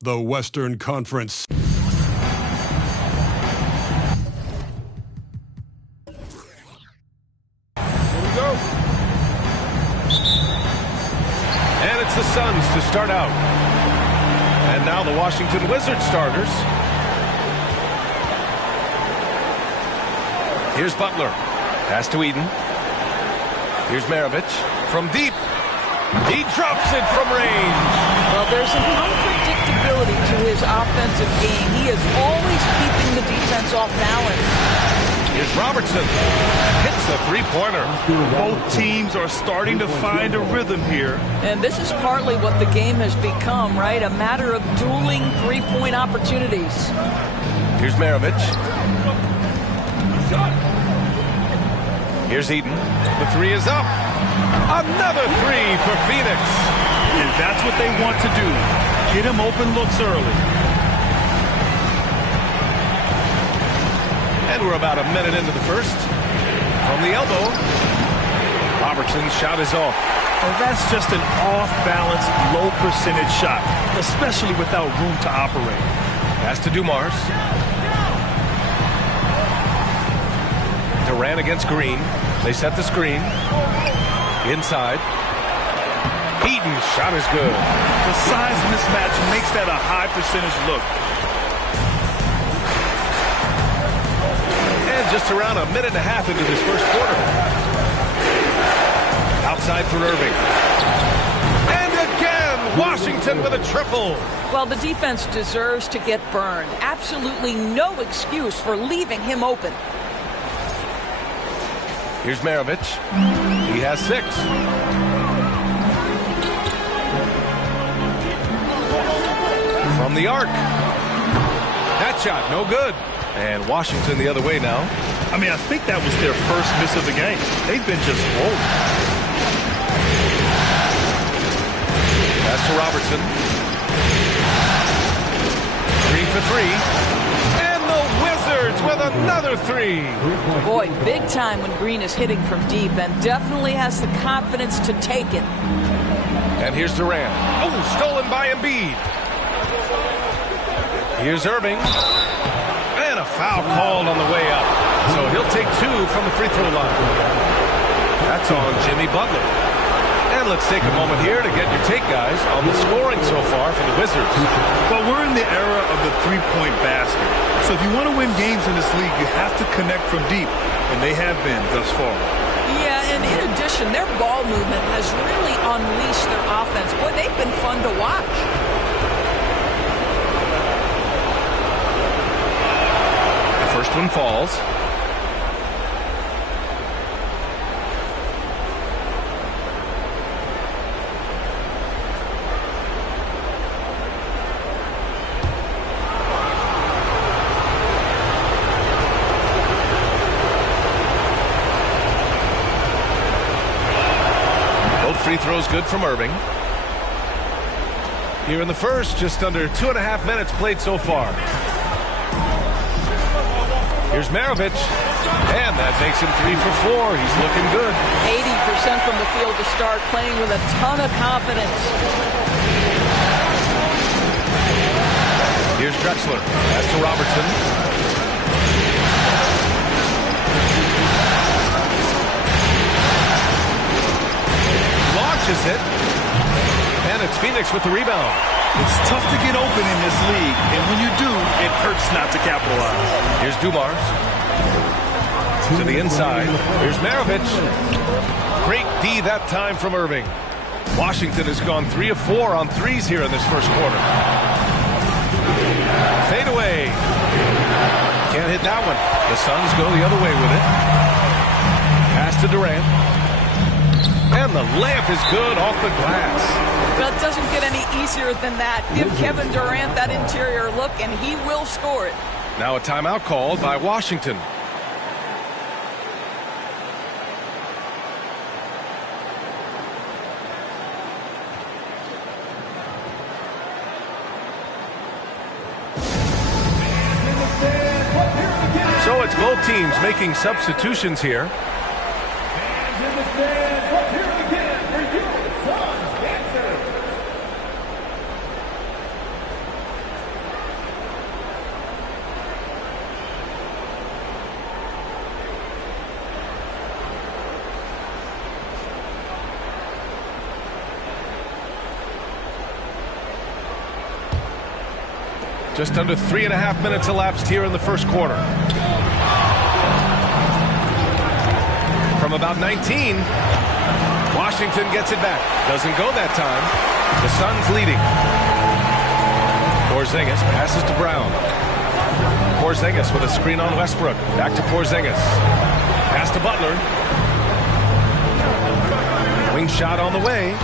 The Western Conference. Here we go. And it's the Suns to start out. And now the Washington Wizards starters. Here's Butler. Pass to Eden. Here's Maravich from deep. He drops it from range. Well, there's some unpredictability to his offensive game. He is always keeping the defense off balance. Here's Robertson. Hits the three-pointer. Both teams are starting to find a rhythm here. And this is partly what the game has become, right? A matter of dueling three-point opportunities. Here's Maravich. Here's Eden. The three is up. Another three for Phoenix. And that's what they want to do. Get him open looks early. And we're about a minute into the first. From the elbow, Robertson's shot is off. And that's just an off-balance, low-percentage shot, especially without room to operate. Pass to Dumars. Durant against Green. They set the screen. Inside. Eaton's shot is good. The size mismatch makes that a high-percentage look. And just around a minute and a half into this first quarter. Outside for Irving. And again, Washington with a triple. Well, the defense deserves to get burned. Absolutely no excuse for leaving him open. Here's Maravich. He has 6. From the arc. That shot, no good. And Washington the other way now. I mean, I think that was their first miss of the game. They've been just rolling. Pass to Robertson. Green for 3. And the Wizards with another 3. Boy, big time when Green is hitting from deep and definitely has the confidence to take it. And here's Durant. Oh, stolen by Embiid. Here's Irving. And a foul called on the way up. So he'll take 2 from the free throw line. That's on Jimmy Butler. And let's take a moment here to get your take, guys, on the scoring so far for the Wizards. Well, we're in the era of the three-point basket. So if you want to win games in this league, you have to connect from deep, and they have been thus far. Yeah, and in addition, their ball movement has really unleashed their offense. Boy, they've been fun to watch. The first one falls. Free throws good from Irving. Here in the first, just under 2.5 minutes played so far. Here's Maravich. And that makes him 3 for 4. He's looking good. 80% from the field to start, playing with a ton of confidence. Here's Drexler. Pass to Robertson. Launches it. And it's Phoenix with the rebound. It's tough to get open in this league, and when you do, it hurts not to capitalize. Here's Dumars. To the inside. Here's Maravich. Great D that time from Irving. Washington has gone 3 of 4 on threes here in this first quarter. Fade away. Can't hit that one. The Suns go the other way with it. Pass to Durant. And the layup is good off the glass. Well, it doesn't get any easier than that. Give Kevin Durant that interior look, and he will score it. Now a timeout called by Washington. So it's both teams making substitutions here. Just under 3.5 minutes elapsed here in the first quarter. From about 19, Washington gets it back. Doesn't go that time. The Suns leading. Porzingis passes to Brown. Porzingis with a screen on Westbrook. Back to Porzingis. Pass to Butler. Wing shot on the way.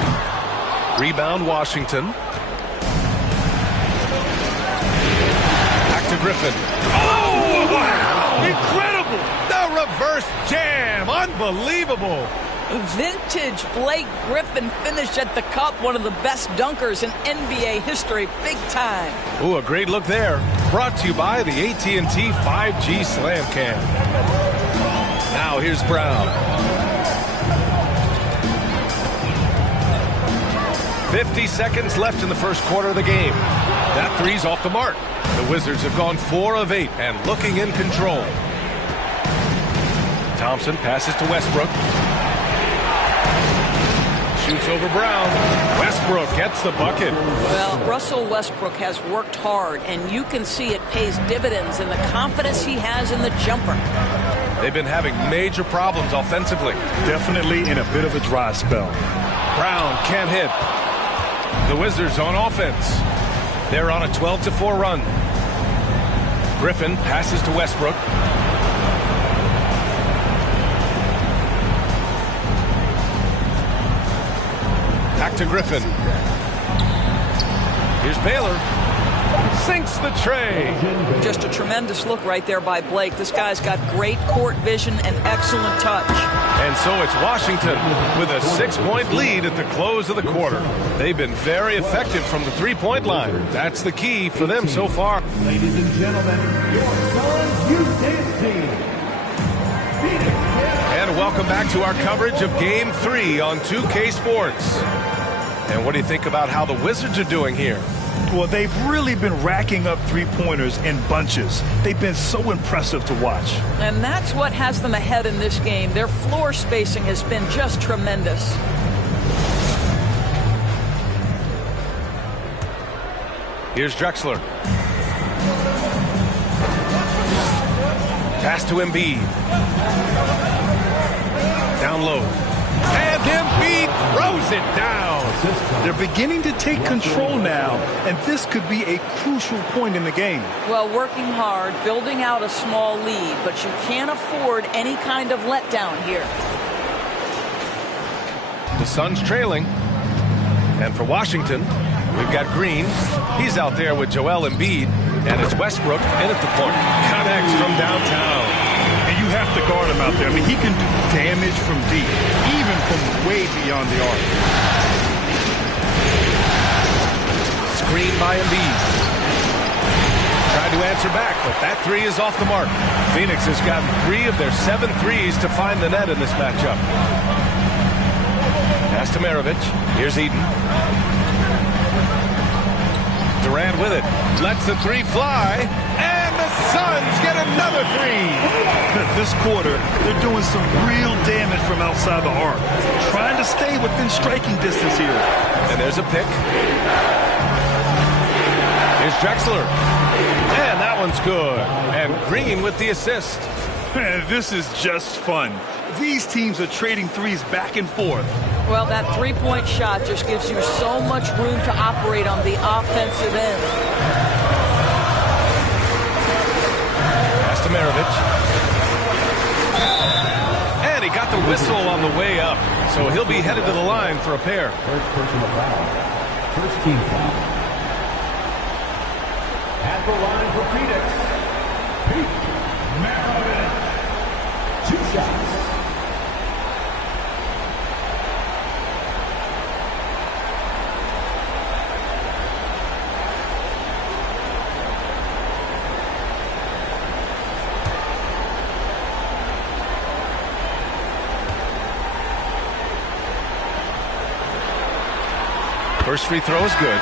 Rebound Washington. Back to Griffin. Oh, wow! Incredible! The reverse jam. Unbelievable. Vintage Blake Griffin finished at the cup, one of the best dunkers in NBA history, big time. Ooh, a great look there. Brought to you by the AT&T 5G Slam Cam. Now here's Brown. 50 seconds left in the first quarter of the game. That three's off the mark. The Wizards have gone 4 of 8 and looking in control. Thompson passes to Westbrook. Shoots over Brown. Westbrook gets the bucket. Well, Russell Westbrook has worked hard, and you can see it pays dividends in the confidence he has in the jumper. They've been having major problems offensively. Definitely in a bit of a dry spell. Brown can't hit. The Wizards on offense. They're on a 12-4 run. Griffin passes to Westbrook. Back to Griffin. Here's Baylor. Sinks the tray. Just a tremendous look right there by Blake. This guy's got great court vision and excellent touch. And so it's Washington with a 6-point lead at the close of the quarter. They've been very effective from the three-point line. That's the key for them so far. Ladies and gentlemen, your Suns Youth Dance Team. And welcome back to our coverage of Game 3 on 2K Sports. And what do you think about how the Wizards are doing here? Well, they've really been racking up three-pointers in bunches. They've been so impressive to watch. And that's what has them ahead in this game. Their floor spacing has been just tremendous. Here's Drexler. Pass to Embiid. Down low. And Embiid throws it down. They're beginning to take control now, and this could be a crucial point in the game. Well, working hard, building out a small lead, but you can't afford any kind of letdown here. The Suns trailing. And for Washington, we've got Green. He's out there with Joel Embiid. And it's Westbrook in at the point. Connects from downtown. And you have to guard him out there. I mean, he can do damage from deep, even from way beyond the arc. Screen by Embiid. Tried to answer back, but that three is off the mark. Phoenix has gotten 3 of their 7 threes to find the net in this matchup. Pass to Maravich. Here's Eden. Durant with it. Lets the three fly. And the Suns get another three. This quarter, they're doing some real damage from outside the arc. Trying to stay within striking distance here. And there's a pick. Here's Drexler. And that one's good. And Green with the assist. Man, this is just fun. These teams are trading threes back and forth. Well, that three-point shot just gives you so much room to operate on the offensive end. Pass to Maravich. And he got the whistle on the way up. So he'll be headed to the line for a pair. First personal foul. First team foul. At the line for Phoenix, Pete Maravich. 2 shots. First free throw is good.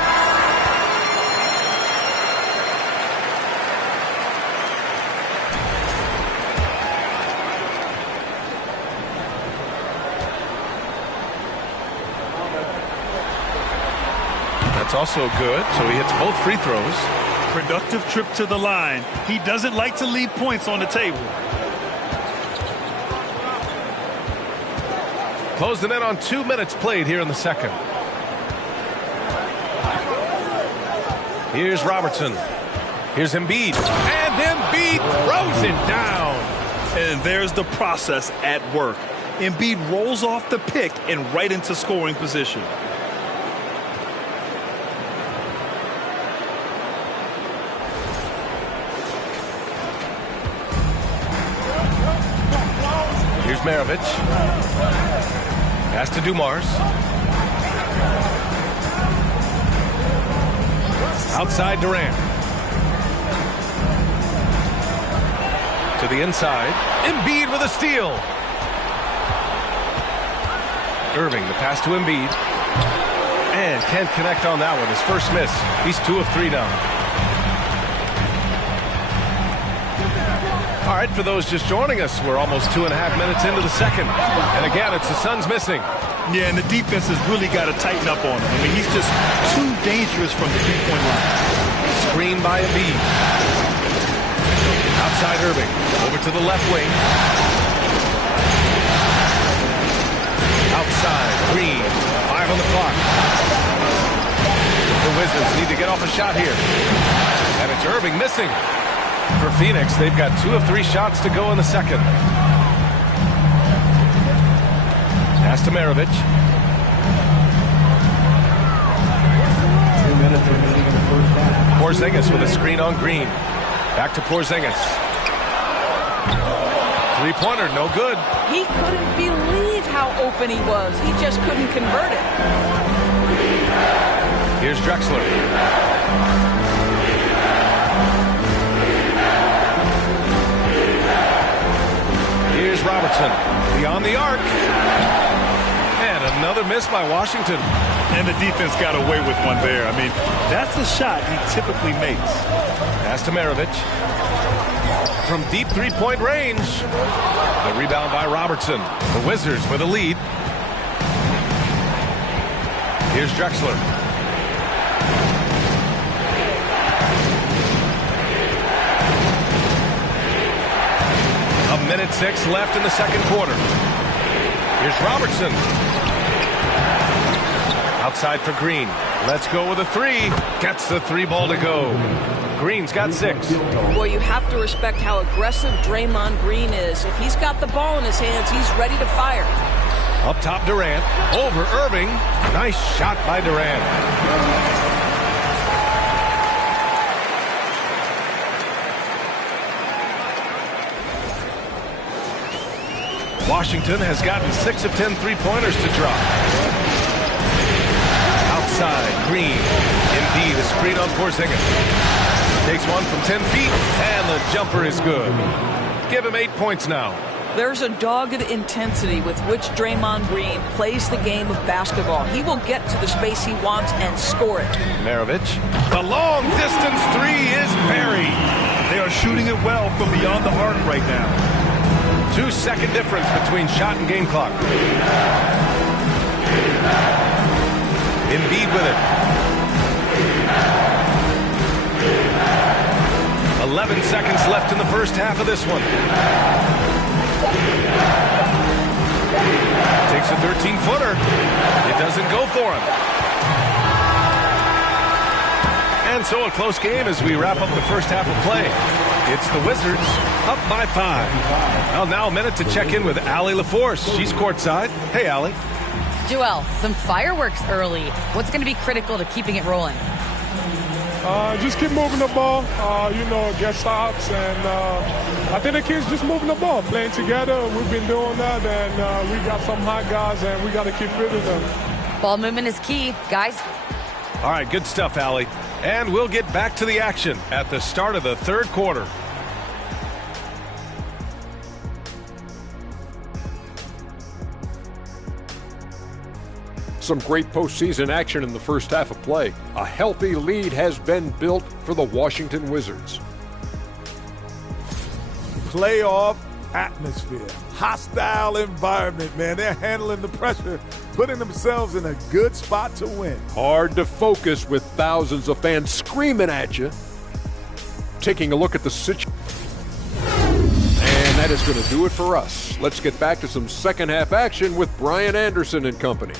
That's also good, so he hits both free throws. Productive trip to the line. He doesn't like to leave points on the table. Close the net on 2 minutes played here in the second. Here's Robertson. Here's Embiid. And Embiid throws it down. And there's the process at work. Embiid rolls off the pick and right into scoring position. Here's Maravich. Pass to Dumars. Outside Durant. To the inside. Embiid with a steal. Irving, the pass to Embiid. And can't connect on that one. His first miss. He's 2 of 3 now. All right, for those just joining us, we're almost 2.5 minutes into the second. And again, it's the Suns missing. Yeah, and the defense has really got to tighten up on him. I mean, he's just too dangerous from the three-point line. Screen by Embiid. Outside Irving. Over to the left wing. Outside Green. 5 on the clock. The Wizards need to get off a shot here. And it's Irving missing. For Phoenix, they've got 2 of 3 shots to go in the second. Pass to Maravich. 2 minutes remaining in the first half. Porzingis with a screen on Green. Back to Porzingis. Three-pointer, no good. He couldn't believe how open he was. He just couldn't convert it. Here's Drexler. Here's Robertson. Beyond the arc. And another miss by Washington. And the defense got away with one there. I mean, that's a shot he typically makes. Pass to Maravich. From deep three-point range. The rebound by Robertson. The Wizards with a lead. Here's Drexler. A minute 6 left in the second quarter. Here's Robertson. Outside for Green. Let's go with a 3. Gets the 3 ball to go. Green's got 6. Boy, you have to respect how aggressive Draymond Green is. If he's got the ball in his hands, he's ready to fire. Up top, Durant. Over Irving. Nice shot by Durant. Washington has gotten 6 of 10 three-pointers to drop. Outside, Green. Embiid, a screen on Porzingis. Takes one from 10 feet, and the jumper is good. Give him 8 points now. There's a dogged intensity with which Draymond Green plays the game of basketball. He will get to the space he wants and score it. Maravich. The long-distance 3 is buried. They are shooting it well from beyond the arc right now. 2-second difference between shot and game clock. Embiid with it. 11 seconds left in the first half of this one. Takes a 13-footer. It doesn't go for him. And so a close game as we wrap up the first half of play. It's the Wizards up by 5. Well, now a minute to check in with Allie LaForce. She's courtside. Hey, Allie. Joel, some fireworks early. What's going to be critical to keeping it rolling? Just keep moving the ball, get stops, and I think the kids just moving the ball, playing together. We've been doing that, and we got some hot guys, and we got to keep fitting them. Ball movement is key, guys. All right, good stuff, Allie. And we'll get back to the action at the start of the third quarter. Some great postseason action in the first half of play. A healthy lead has been built for the Washington Wizards. Playoff atmosphere, hostile environment, man. They're handling the pressure, putting themselves in a good spot to win. Hard to focus with thousands of fans screaming at you. Taking a look at the situation. And that is going to do it for us. Let's get back to some second half action with Brian Anderson and company.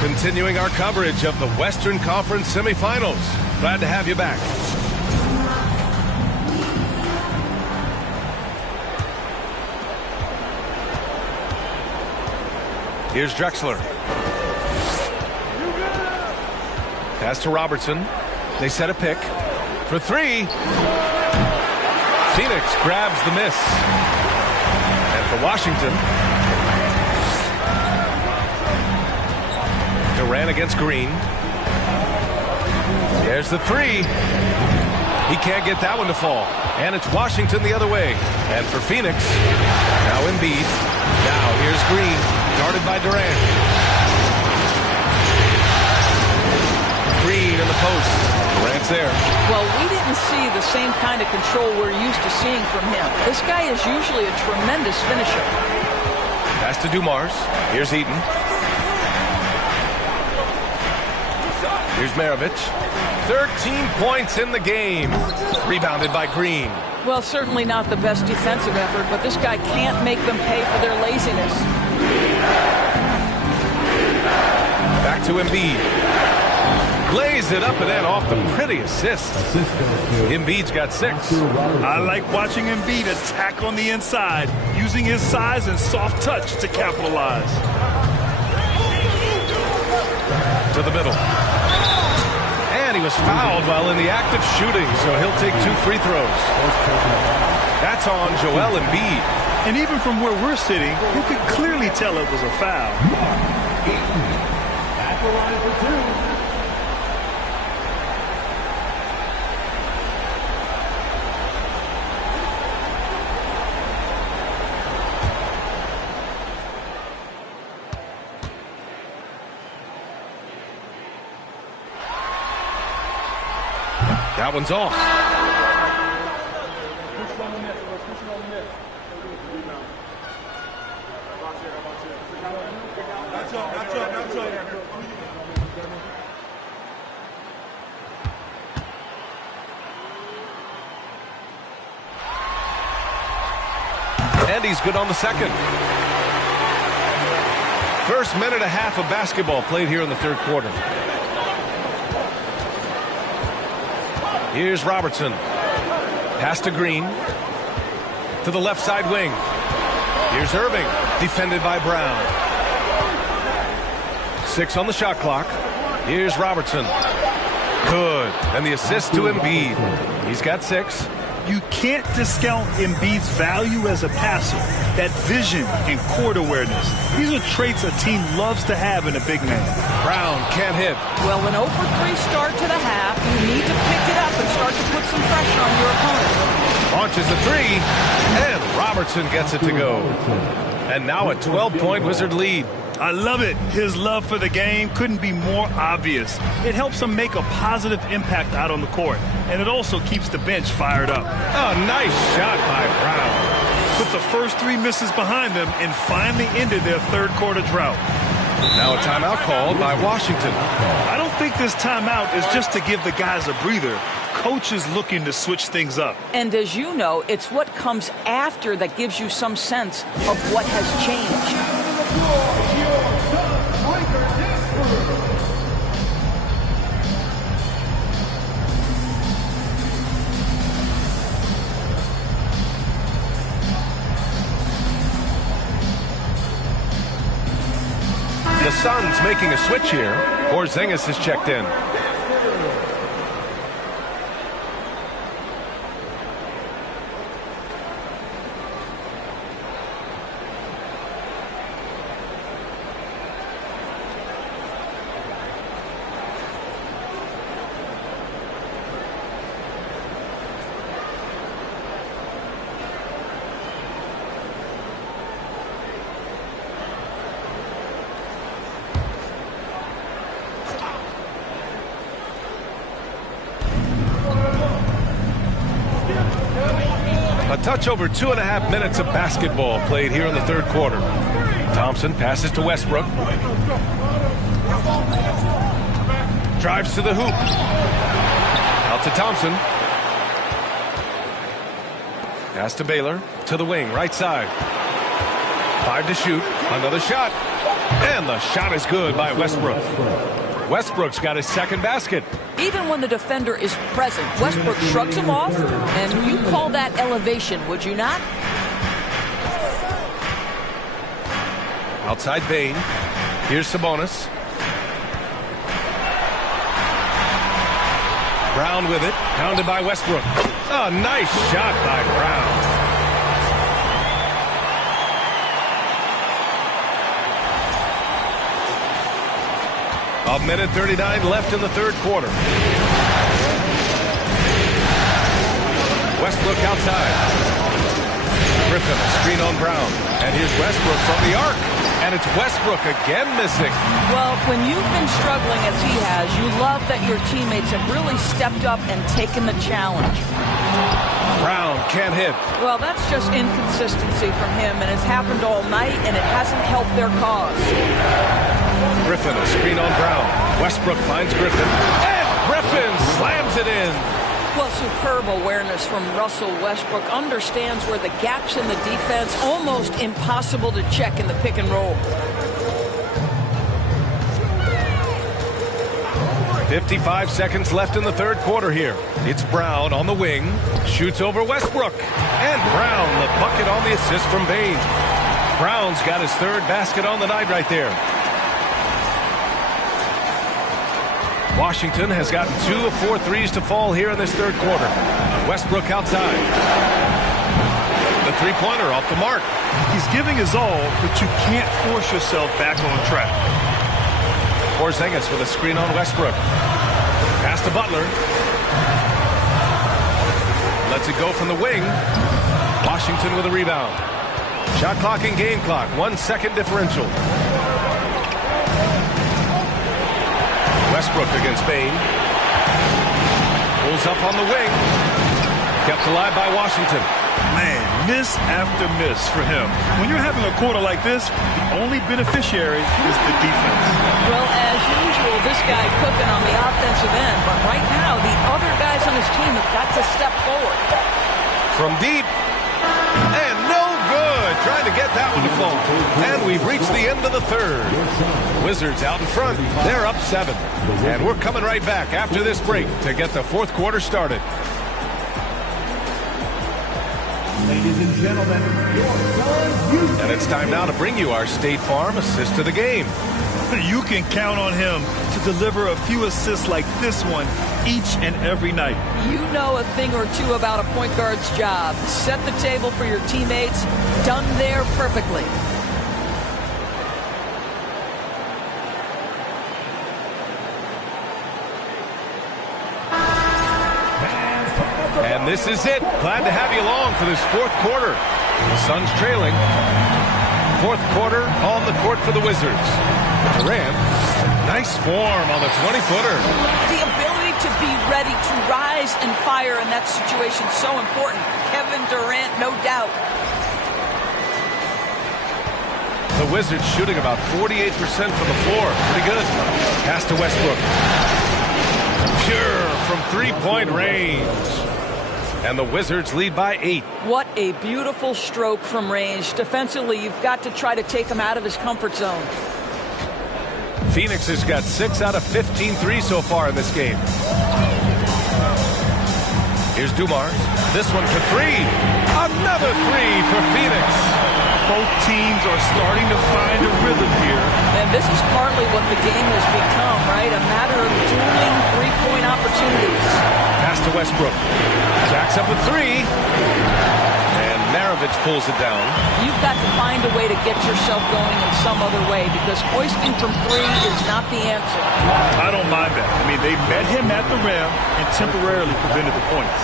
Continuing our coverage of the Western Conference semifinals. Glad to have you back. Here's Drexler. Pass to Robertson. They set a pick for three. Phoenix grabs the miss. And for Washington, Durant against Green. There's the three. He can't get that one to fall. And it's Washington the other way. And for Phoenix, now Embiid. Now here's Green, guarded by Durant. Green in the post. Durant's there. Well, we didn't see the same kind of control we're used to seeing from him. This guy is usually a tremendous finisher. Pass to Dumars. Here's Eaton. Here's Maravich. 13 points in the game. Rebounded by Green. Well, certainly not the best defensive effort, but this guy can't make them pay for their laziness. Back to Embiid. Lays it up and then off the pretty assist. Embiid's got 6. I like watching Embiid attack on the inside, using his size and soft touch to capitalize. To the middle. And he was fouled while in the act of shooting, so he'll take 2 free throws. That's on Joel Embiid. And even from where we're sitting, you could clearly tell it was a foul. At the line for 2. That one's off. And he's good on the second. First minute and a half of basketball played here in the third quarter. Here's Robertson. Pass to Green. To the left side wing. Here's Irving. Defended by Brown. 6 on the shot clock. Here's Robertson. Good. And the assist to Embiid. He's got 6. You can't discount Embiid's value as a passer. That vision and court awareness. These are traits a team loves to have in a big man. Brown can't hit. Well, an 0-for-3 start to the half. You need to pick it up and start to put some pressure on your opponent. Launches the 3. And Robertson gets it to go. And now a 12-point Wizard lead. I love it. His love for the game couldn't be more obvious. It helps him make a positive impact out on the court. And it also keeps the bench fired up. Oh, nice shot by Brown. Put the first 3 misses behind them and finally ended their third quarter drought. Now a timeout called by Washington. I don't think this timeout is just to give the guys a breather. Coach is looking to switch things up. And as you know, it's what comes after that gives you some sense of what has changed. The Suns making a switch here. Porzingis has checked in. A touch over 2.5 minutes of basketball played here in the third quarter. Thompson passes to Westbrook. Drives to the hoop. Out to Thompson. Pass to Baylor. To the wing, right side. 5 to shoot. Another shot. And the shot is good by Westbrook. Westbrook's got his second basket. Even when the defender is present, Westbrook shrugs him off, and you call that elevation, would you not? Outside Bain. Here's Sabonis. Brown with it, pounded by Westbrook. Oh, nice shot by Brown. A minute 39 left in the third quarter. Westbrook outside. Griffin, screen on Brown. And here's Westbrook from the arc. And it's Westbrook again missing. Well, when you've been struggling as he has, you love that your teammates have really stepped up and taken the challenge. Brown can't hit. Well, that's just inconsistency from him, and it's happened all night, and it hasn't helped their cause. Griffin, a screen on Brown. Westbrook finds Griffin. And Griffin slams it in. Well, superb awareness from Russell Westbrook. Understands where the gaps in the defense, almost impossible to check in the pick and roll. 55 seconds left in the third quarter here. It's Brown on the wing. Shoots over Westbrook. And Brown, the bucket on the assist from Bain. Brown's got his third basket on the night right there. Washington has gotten 2 of 4 threes to fall here in this third quarter. Westbrook outside. The three-pointer off the mark. He's giving his all, but you can't force yourself back on track. Porzingis with a screen on Westbrook. Pass to Butler. Lets it go from the wing. Washington with a rebound. Shot clock and game clock. 1 second differential. Westbrook against Bain. Pulls up on the wing. Kept alive by Washington. Man, miss after miss for him. When you're having a quarter like this, the only beneficiary is the defense. Well, as usual, this guy cooking on the offensive end. But right now, the other guys on his team have got to step forward. From deep. And no good. Trying to get that one to fall. And we've reached the end of the third. Wizards out in front. They're up 7. And we're coming right back after this break to get the fourth quarter started. Ladies and gentlemen, your son, And it's time now to bring you our State Farm assist to the game. You can count on him to deliver a few assists like this one each and every night. You know a thing or two about a point guard's job. Set the table for your teammates. Done there perfectly. And this is it. Glad to have you along for this fourth quarter. The Suns trailing. Fourth quarter on the court for the Wizards. Durant, nice form on the 20-footer. The ability to be ready to rise and fire in that situation is so important. Kevin Durant, no doubt. The Wizards shooting about 48% from the floor. Pretty good. Pass to Westbrook. Pure from three-point range. And the Wizards lead by 8. What a beautiful stroke from range. Defensively, you've got to try to take him out of his comfort zone. Phoenix has got 6 out of 15 threes so far in this game. Here's Dumars. This one for 3. Another 3 for Phoenix. Both teams are starting to find a rhythm here. And this is partly what the game has become, right? A matter of dueling three-point opportunities. Pass to Westbrook. Jacks up with 3. And Maravich pulls it down. You've got to find a way to get yourself going in some other way because hoisting from 3 is not the answer. I don't mind that. I mean, they met him at the rim and temporarily prevented the points.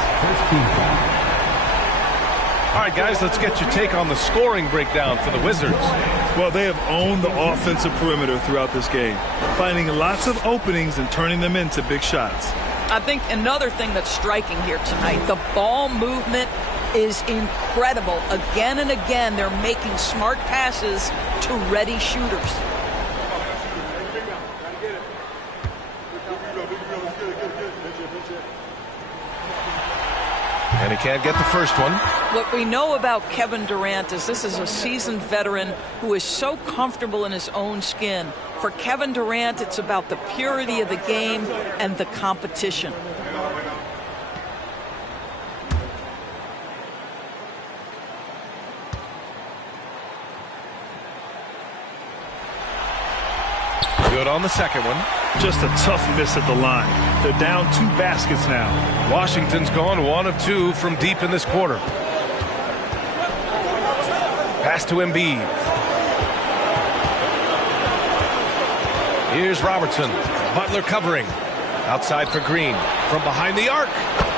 All right, guys, let's get your take on the scoring breakdown for the Wizards. Well, they have owned the offensive perimeter throughout this game, finding lots of openings and turning them into big shots. I think another thing that's striking here tonight, the ball movement is incredible. Again and again, they're making smart passes to ready shooters. And he can't get the first one. What we know about Kevin Durant is this is a seasoned veteran who is so comfortable in his own skin. For Kevin Durant, it's about the purity of the game and the competition. Good on the second one. Just a tough miss at the line. They're down 2 baskets now. Washington's gone 1 of 2 from deep in this quarter. Pass to Embiid. Here's Robertson. Butler covering. Outside for Green. From behind the arc.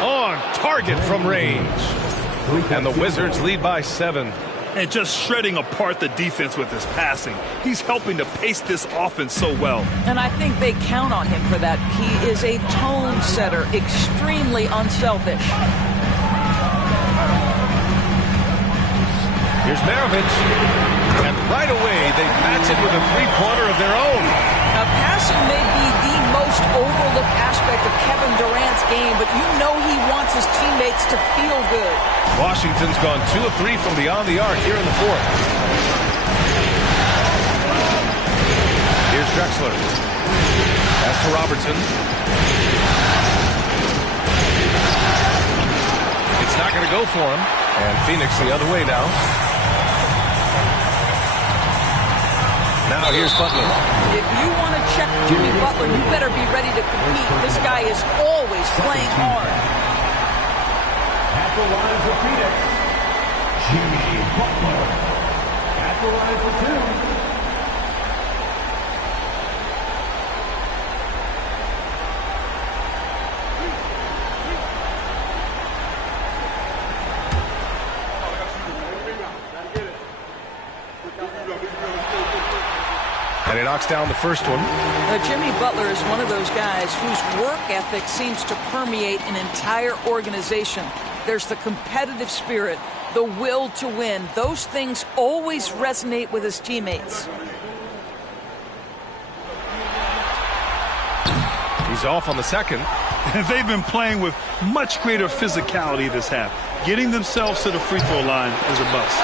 On target from range. And the Wizards lead by 7. And just shredding apart the defense with his passing. He's helping to pace this offense so well. And I think they count on him for that. He is a tone setter, extremely unselfish. Here's Maravich. And right away, they match it with a three-pointer of their own. Now, passing may be the most overlooked aspect of Kevin Durant's game, but you know he wants his teammates to feel good. Washington's gone 2 of 3 from beyond the arc here in the fourth. Here's Drexler. Pass to Robertson. It's not going to go for him. And Phoenix the other way now. Now here's Butler. If you want to check Jimmy Butler, you better be ready to compete. This guy is always playing hard. At the line for Phoenix, Jimmy Butler. At the line for 2. And he knocks down the first one. Jimmy Butler is one of those guys whose work ethic seems to permeate an entire organization. There's the competitive spirit, the will to win. Those things always resonate with his teammates. He's off on the second. And they've been playing with much greater physicality this half. Getting themselves to the free throw line is a bust.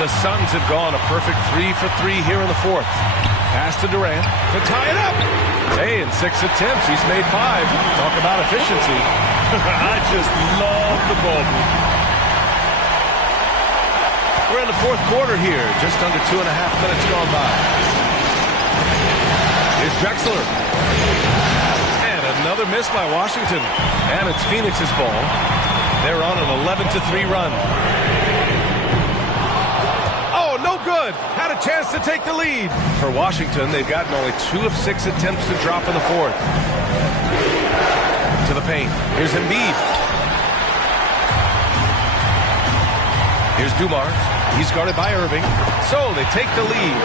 The Suns have gone a perfect 3 for 3 here in the fourth. Pass to Durant to tie it up. Hey, in 6 attempts, he's made 5. Talk about efficiency. I just love the ball movement. We're in the fourth quarter here. Just under 2.5 minutes gone by. Here's Drexler. And another miss by Washington. And it's Phoenix's ball. They're on an 11-3 run. No good. Had a chance to take the lead. For Washington, they've gotten only 2 of 6 attempts to drop in the fourth. To the paint. Here's Embiid. Here's Dumars. He's guarded by Irving. So they take the lead.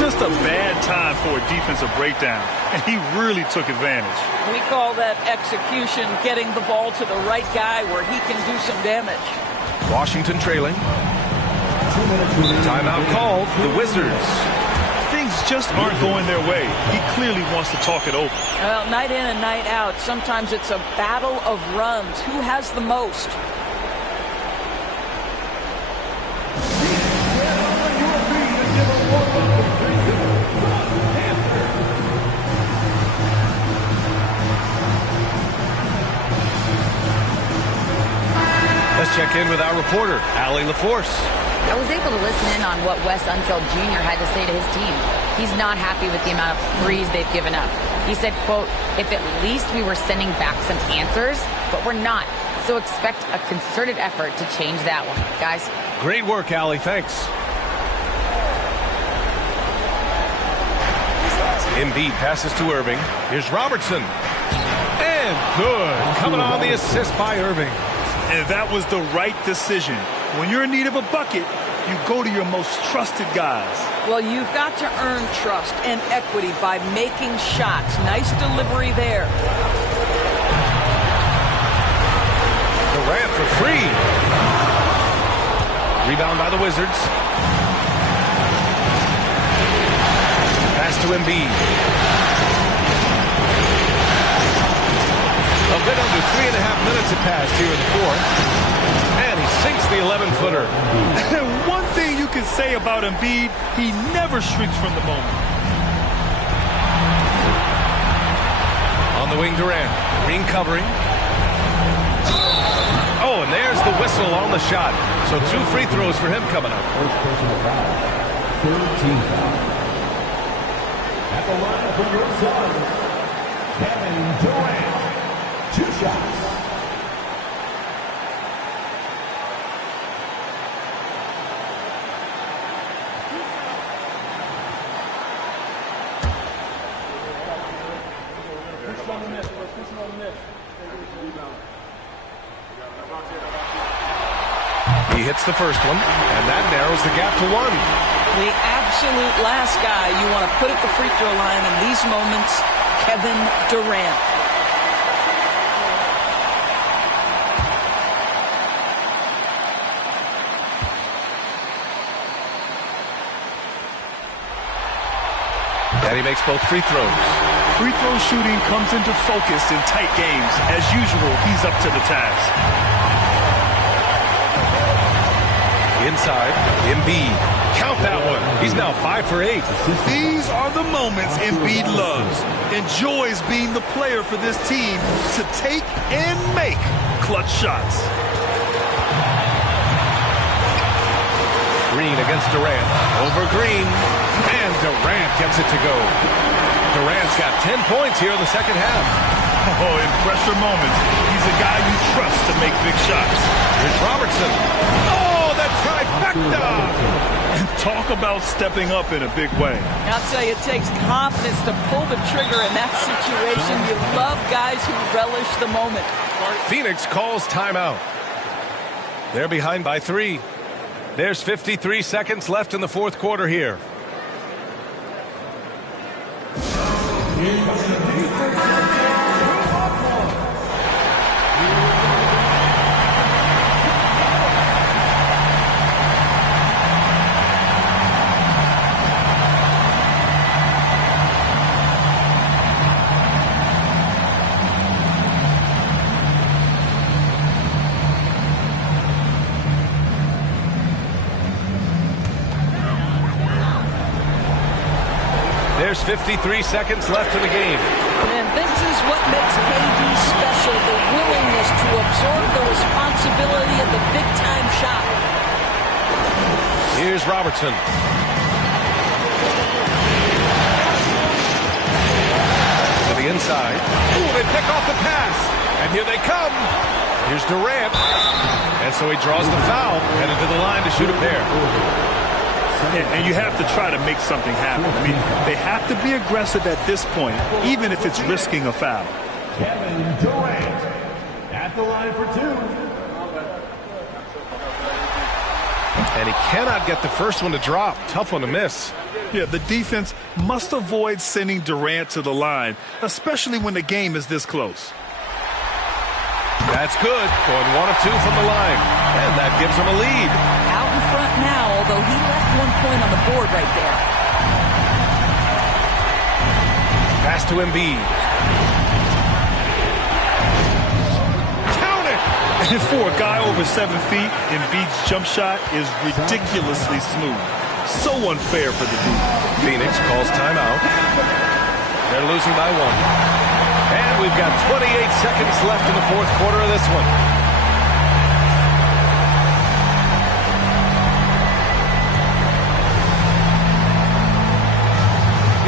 Just a bad time for a defensive breakdown. And he really took advantage. We call that execution, getting the ball to the right guy where he can do some damage. Washington trailing. Timeout called. The Wizards. Things just aren't going their way. He clearly wants to talk it over. Well, night in and night out, sometimes it's a battle of runs. Who has the most? Let's check in with our reporter, Allie LaForce. I was able to listen in on what Wes Unseld Jr. had to say to his team. He's not happy with the amount of threes they've given up. He said, quote, if at least we were sending back some answers, but we're not. So expect a concerted effort to change that one, guys. Great work, Allie. Thanks. Embiid passes to Irving. Here's Robertson. And good. Coming on the assist by Irving. And that was the right decision. When you're in need of a bucket, you go to your most trusted guys. Well, you've got to earn trust and equity by making shots. Nice delivery there. Durant for 3. Rebound by the Wizards. Pass to Embiid. A bit under 3.5 minutes have passed here in the fourth. And he sinks the 11-footer. And one thing you can say about Embiid, he never shrinks from the moment. On the wing, Durant. Green covering. Oh, and there's the whistle on the shot. So 2 free throws for him coming up. First personal foul. 13 foul. the line for your Suns, Kevin Durant. 2 shots. He hits the first one, and that narrows the gap to 1. The absolute last guy you want to put at the free throw line in these moments, Kevin Durant. And he makes both free throws. Free throw shooting comes into focus in tight games. As usual, he's up to the task. Inside, Embiid. Count that one. He's now 5 for 8. These are the moments Embiid loves. Enjoys being the player for this team to take and make Clutch shots. Green against Durant. Over Green. And Durant gets it to go. Durant's got 10 points here in the second half. Oh, in pressure moments, he's a guy you trust to make big shots. Here's Robertson. Oh, that trifecta! And talk about stepping up in a big way. I'll tell you, it takes confidence to pull the trigger in that situation. You love guys who relish the moment. Phoenix calls timeout. They're behind by 3. There's 53 seconds left in the fourth quarter here. There's 53 seconds left in the game. And this is what makes KD special, the willingness to absorb the responsibility of the big-time shot. Here's Robertson. To the inside. Ooh, they pick off the pass. And here they come. Here's Durant. And so he draws the foul, headed to the line to shoot a pair. And you have to try to make something happen. I mean, they have to be aggressive at this point, even if it's risking a foul. Kevin Durant at the line for 2. And he cannot get the first one to drop. Tough one to miss. Yeah, the defense must avoid sending Durant to the line, especially when the game is this close. That's good. Going 1 of 2 from the line. And that gives him a lead. Out in front now, although he left 1 point on the board right there. Pass to Embiid. Count it! And for a guy over 7 feet, Embiid's jump shot is ridiculously smooth. So unfair for the dude. Phoenix calls timeout. They're losing by 1. And we've got 28 seconds left in the fourth quarter of this one.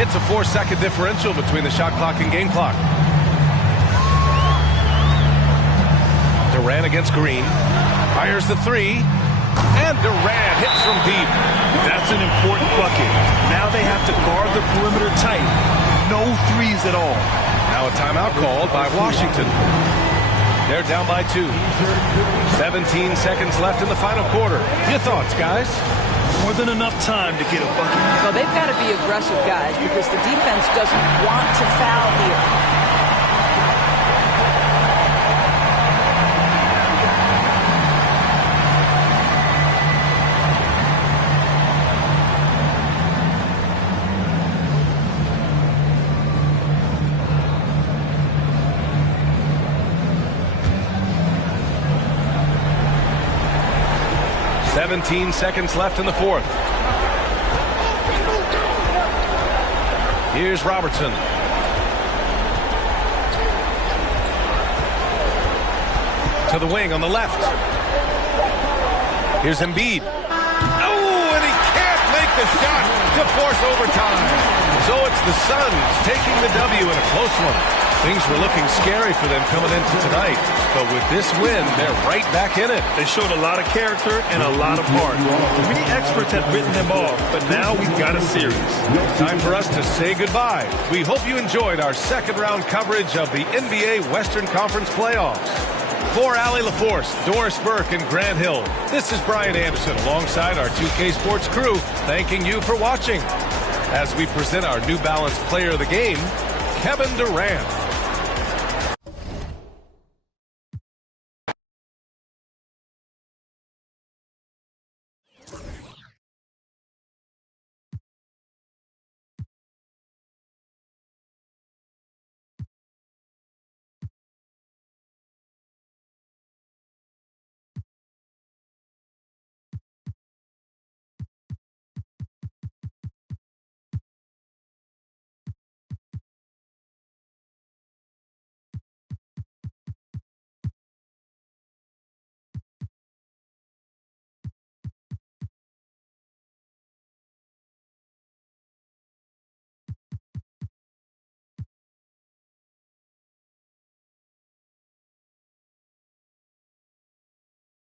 It's a 4-second differential between the shot clock and game clock. Durant against Green. Fires the 3. And Durant hits from deep. That's an important bucket. Now they have to guard the perimeter tight. No threes at all. Now a timeout called by Washington. They're down by 2. 17 seconds left in the final quarter. Your thoughts, guys? More than enough time to get a bucket. Well, they've got to be aggressive, guys, because the defense doesn't want to foul here. Seventeen seconds left in the fourth. Here's Robertson. To the wing on the left. Here's Embiid. Oh, and he can't make the a shot to force overtime. So it's the Suns taking the W in a close one. Things were looking scary for them coming into tonight. But with this win, they're right back in it. They showed a lot of character and a lot of heart. Many experts had written them off, but now we've got a series. Time for us to say goodbye. We hope you enjoyed our second-round coverage of the NBA Western Conference playoffs. For Allie LaForce, Doris Burke, and Grant Hill, this is Brian Anderson alongside our 2K Sports crew, thanking you for watching. As we present our New Balance Player of the Game, Kevin Durant.